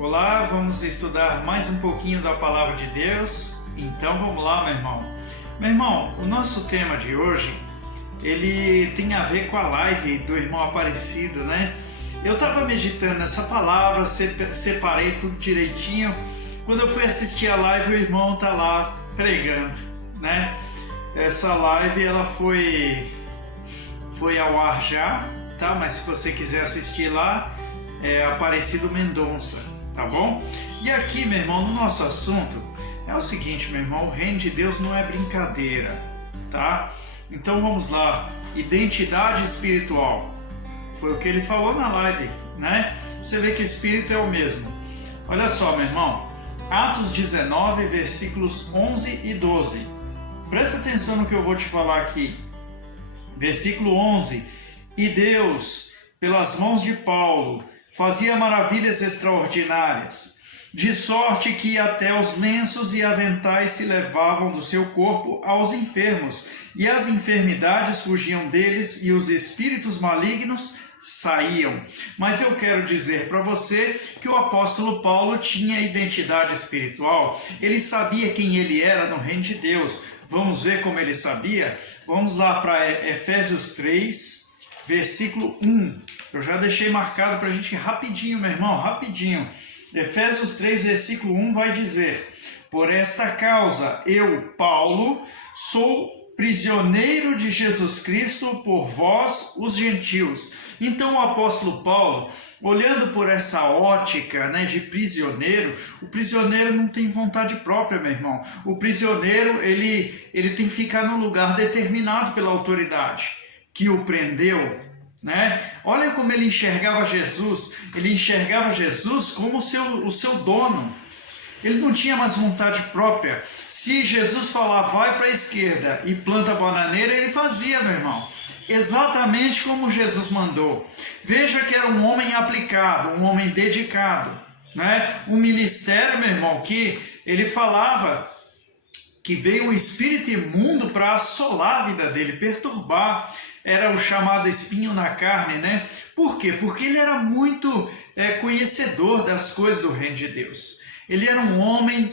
Olá, vamos estudar mais um pouquinho da Palavra de Deus. Então vamos lá, meu irmão. Meu irmão, o nosso tema de hoje, ele tem a ver com a live do irmão Aparecido, né? Eu estava meditando nessa palavra, separei tudo direitinho. Quando eu fui assistir a live, o irmão tá lá pregando, né? Essa live, ela foi ao ar já, tá? Mas se você quiser assistir lá, é Aparecido Mendonça, tá bom? E aqui, meu irmão, no nosso assunto é o seguinte, meu irmão, o reino de Deus não é brincadeira, tá? Então vamos lá, identidade espiritual, foi o que ele falou na live, né? Você vê que o espírito é o mesmo. Olha só, meu irmão, Atos 19, versículos 11 e 12. Presta atenção no que eu vou te falar aqui. Versículo 11. E Deus, pelas mãos de Paulo, fazia maravilhas extraordinárias, de sorte que até os lenços e aventais se levavam do seu corpo aos enfermos, e as enfermidades fugiam deles, e os espíritos malignos saíam. Mas eu quero dizer para você que o apóstolo Paulo tinha identidade espiritual, ele sabia quem ele era no reino de Deus. Vamos ver como ele sabia? Vamos lá para Efésios 3, versículo 1. Eu já deixei marcado para a gente rapidinho, meu irmão, rapidinho. Efésios 3, versículo 1 vai dizer: por esta causa, eu, Paulo, sou prisioneiro de Jesus Cristo por vós, os gentios. Então o apóstolo Paulo, olhando por essa ótica, né, de prisioneiro, o prisioneiro não tem vontade própria, meu irmão. O prisioneiro, ele tem que ficar no lugar determinado pela autoridade que o prendeu, né? Olha como ele enxergava Jesus. Ele enxergava Jesus como o seu dono. Ele não tinha mais vontade própria. Se Jesus falar, vai para a esquerda e planta a bananeira, ele fazia, meu irmão. Exatamente como Jesus mandou. Veja que era um homem aplicado, um homem dedicado, né? Um ministério, meu irmão, que ele falava que veio um espírito imundo para assolar a vida dele, perturbar. Era o chamado espinho na carne, né? Por quê? Porque ele era muito conhecedor das coisas do reino de Deus. Ele era um homem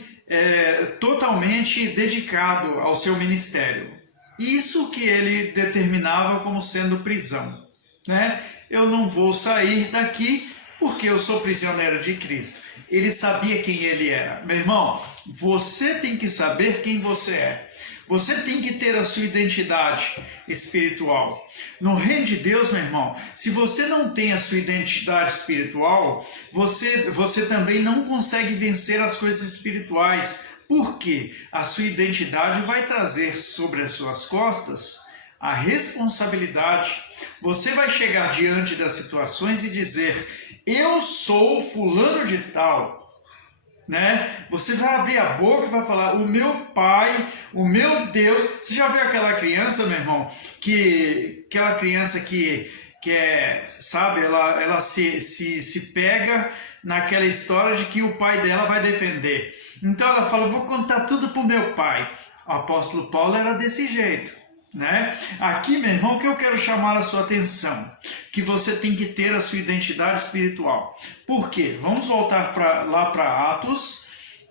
totalmente dedicado ao seu ministério. Isso que ele determinava como sendo prisão, né? Eu não vou sair daqui porque eu sou prisioneiro de Cristo. Ele sabia quem ele era. Meu irmão, você tem que saber quem você é. Você tem que ter a sua identidade espiritual. No reino de Deus, meu irmão, se você não tem a sua identidade espiritual, você também não consegue vencer as coisas espirituais. Por quê? A sua identidade vai trazer sobre as suas costas a responsabilidade. Você vai chegar diante das situações e dizer, eu sou fulano de tal. Né? Você vai abrir a boca e vai falar, o meu pai, o meu Deus. Você já viu aquela criança, meu irmão, aquela criança que é, sabe, ela se pega naquela história de que o pai dela vai defender. Então ela fala, vou contar tudo pro meu pai. O apóstolo Paulo era desse jeito, né? Aqui, meu irmão, que eu quero chamar a sua atenção, que você tem que ter a sua identidade espiritual. Por quê? Vamos voltar lá para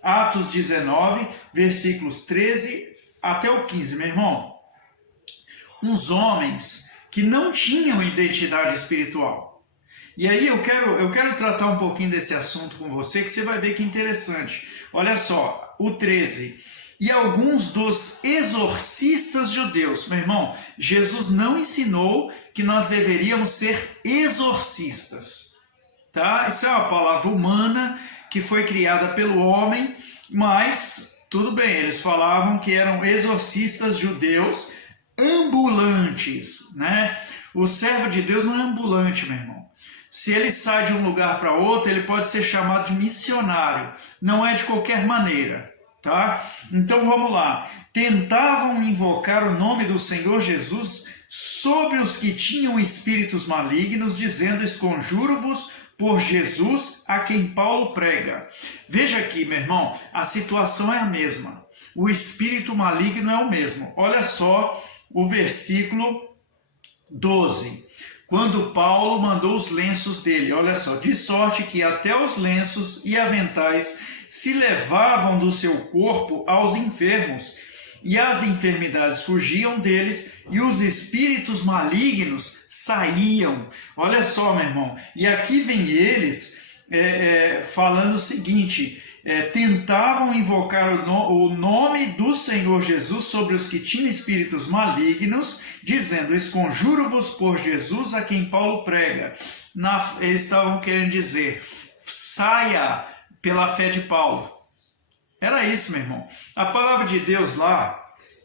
Atos 19, versículos 13 até o 15, meu irmão. Uns homens que não tinham identidade espiritual. E aí eu quero tratar um pouquinho desse assunto com você, que você vai ver que interessante. Olha só, o 13. E alguns dos exorcistas judeus. Meu irmão, Jesus não ensinou que nós deveríamos ser exorcistas, tá? Isso é uma palavra humana que foi criada pelo homem, mas tudo bem, eles falavam que eram exorcistas judeus ambulantes, né? O servo de Deus não é ambulante, meu irmão. Se ele sai de um lugar para outro, ele pode ser chamado de missionário. Não é de qualquer maneira. Tá? Então vamos lá. Tentavam invocar o nome do Senhor Jesus sobre os que tinham espíritos malignos, dizendo, esconjuro-vos por Jesus a quem Paulo prega. Veja aqui, meu irmão, a situação é a mesma. O espírito maligno é o mesmo. Olha só o versículo 12. quando Paulo mandou os lenços dele. Olha só, de sorte que até os lenços e aventais se levavam do seu corpo aos enfermos, e as enfermidades fugiam deles, e os espíritos malignos saíam. Olha só, meu irmão, e aqui vem eles falando o seguinte: tentavam invocar o nome do Senhor Jesus sobre os que tinham espíritos malignos, dizendo: esconjuro-vos por Jesus a quem Paulo prega. Eles estavam querendo dizer: saia pela fé de Paulo. Era isso, meu irmão. A palavra de Deus lá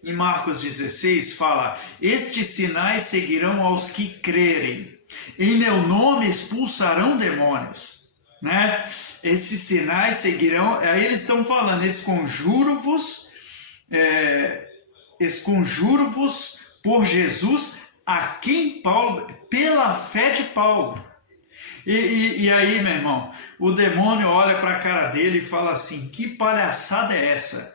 em Marcos 16 fala: estes sinais seguirão aos que crerem, em meu nome expulsarão demônios, né? Esses sinais seguirão. Aí eles estão falando: esconjuro-vos por Jesus a quem Paulo, pela fé de Paulo. E aí, meu irmão, o demônio olha para a cara dele e fala assim: que palhaçada é essa?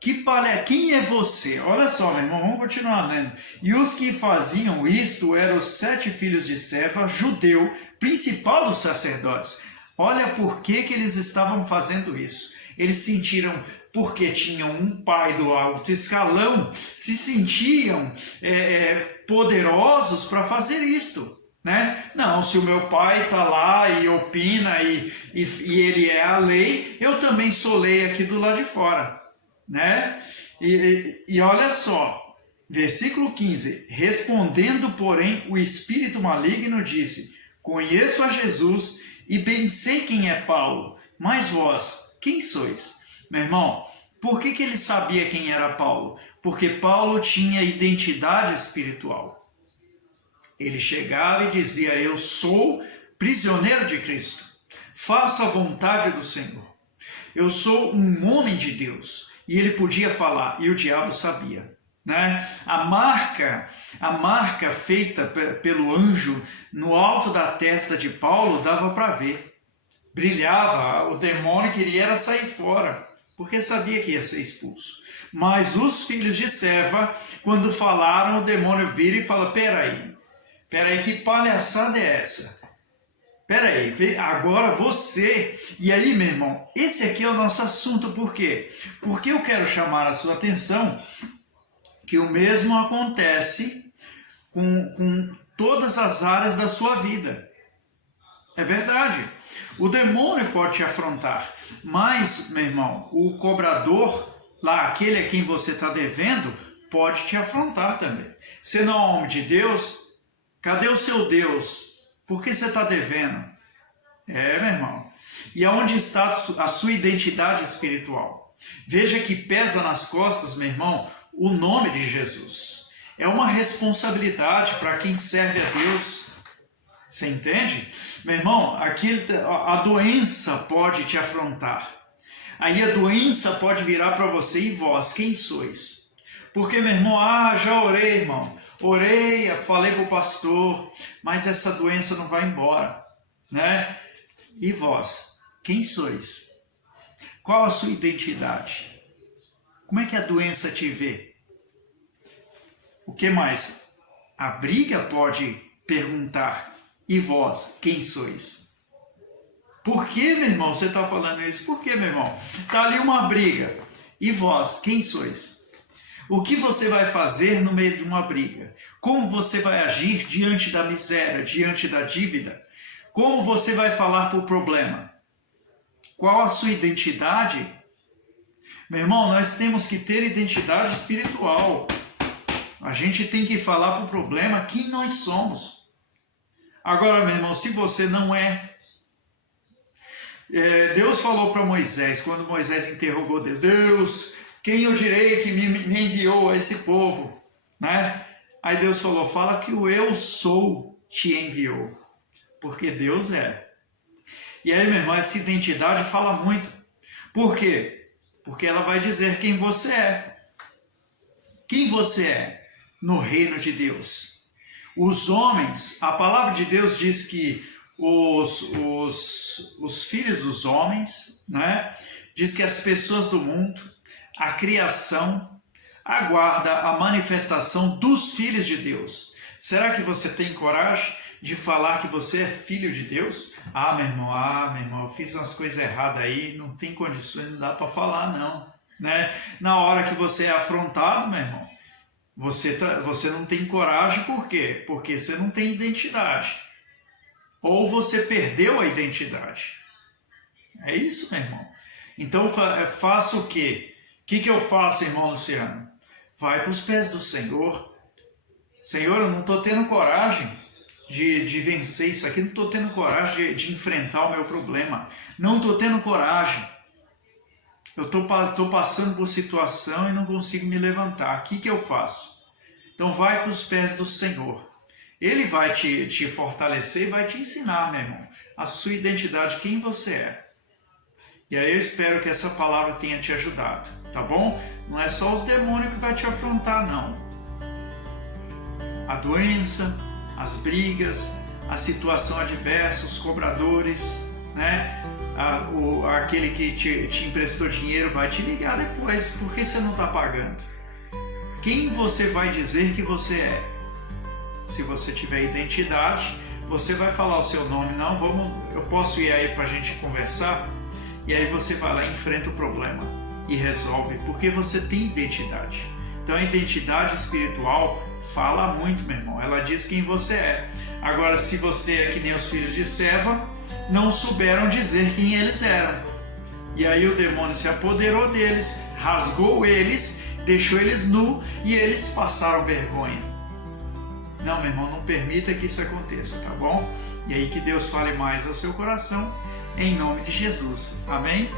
Quem é você? Olha só, meu irmão, vamos continuar lendo. E os que faziam isto eram os 7 filhos de Seva, judeu, principal dos sacerdotes. Olha por que eles estavam fazendo isso. Eles sentiram, porque tinham um pai do alto escalão, se sentiam poderosos para fazer isto. Né? Não, se o meu pai está lá e opina e ele é a lei, eu também sou lei aqui do lado de fora. Né? E olha só, versículo 15: respondendo, porém, o espírito maligno disse: conheço a Jesus e bem sei quem é Paulo, mas vós, quem sois? Meu irmão, por que ele sabia quem era Paulo? Porque Paulo tinha identidade espiritual. Ele chegava e dizia: eu sou prisioneiro de Cristo, faço a vontade do Senhor, eu sou um homem de Deus. E ele podia falar, e o diabo sabia. Né? A marca feita pelo anjo no alto da testa de Paulo dava para ver. Brilhava, o demônio queria era sair fora, porque sabia que ia ser expulso. Mas os filhos de Seva, quando falaram, o demônio vira e fala: peraí, que palhaçada é essa? Peraí, agora você... E aí, meu irmão, esse aqui é o nosso assunto. Por quê? Porque eu quero chamar a sua atenção que o mesmo acontece com todas as áreas da sua vida. É verdade. O demônio pode te afrontar, mas, meu irmão, o cobrador, lá, aquele a quem você está devendo, pode te afrontar também. Você não é homem de Deus? Cadê o seu Deus? Por que você está devendo? Meu irmão. E aonde está a sua identidade espiritual? Veja que pesa nas costas, meu irmão, o nome de Jesus. É uma responsabilidade para quem serve a Deus. Você entende? Meu irmão, aqui a doença pode te afrontar. Aí a doença pode virar para você: e vós, quem sois? Porque, meu irmão, já orei, irmão. Orei, falei para o pastor, mas essa doença não vai embora, né? E vós, quem sois? Qual a sua identidade? Como é que a doença te vê? O que mais? A briga pode perguntar: e vós, quem sois? Por que, meu irmão, você está falando isso? Por que, meu irmão? Está ali uma briga. E vós, quem sois? O que você vai fazer no meio de uma briga? Como você vai agir diante da miséria, diante da dívida? Como você vai falar para o problema? Qual a sua identidade? Meu irmão, nós temos que ter identidade espiritual. A gente tem que falar para o problema quem nós somos. Agora, meu irmão, se você não é... Deus falou para Moisés, quando Moisés interrogou Deus: Deus, quem eu direi que me enviou a esse povo? Né? Aí Deus falou: fala que o eu sou te enviou, porque Deus é. E aí, meu irmão, essa identidade fala muito. Por quê? Porque ela vai dizer quem você é. Quem você é no reino de Deus. Os homens, a palavra de Deus diz que os filhos dos homens, né? Diz que as pessoas do mundo, a criação, aguarda a manifestação dos filhos de Deus. Será que você tem coragem de falar que você é filho de Deus? Meu irmão, eu fiz umas coisas erradas aí, não tem condições, não dá para falar não, né? Na hora que você é afrontado, meu irmão, você não tem coragem, por quê? Porque você não tem identidade. Ou você perdeu a identidade. É isso, meu irmão. Então faça o quê? O que eu faço, irmão Luciano? Vai para os pés do Senhor. Senhor, eu não estou tendo coragem de vencer isso aqui, não estou tendo coragem de enfrentar o meu problema. Não estou tendo coragem. Eu estou passando por situação e não consigo me levantar. O que eu faço? Então vai para os pés do Senhor. Ele vai te fortalecer e vai te ensinar, meu irmão, a sua identidade, quem você é. E aí eu espero que essa palavra tenha te ajudado, tá bom? Não é só os demônios que vai te afrontar, não. A doença, as brigas, a situação adversa, os cobradores, né? Aquele que te emprestou dinheiro vai te ligar depois, por que você não está pagando? Quem você vai dizer que você é? Se você tiver identidade, você vai falar o seu nome, eu posso ir aí para a gente conversar? E aí você vai lá, enfrenta o problema e resolve, porque você tem identidade. Então a identidade espiritual fala muito, meu irmão, ela diz quem você é. Agora, se você é que nem os filhos de Seva, não souberam dizer quem eles eram. E aí o demônio se apoderou deles, rasgou eles, deixou eles nus e eles passaram vergonha. Não, meu irmão, não permita que isso aconteça, tá bom? E aí que Deus fale mais ao seu coração, em nome de Jesus. Amém?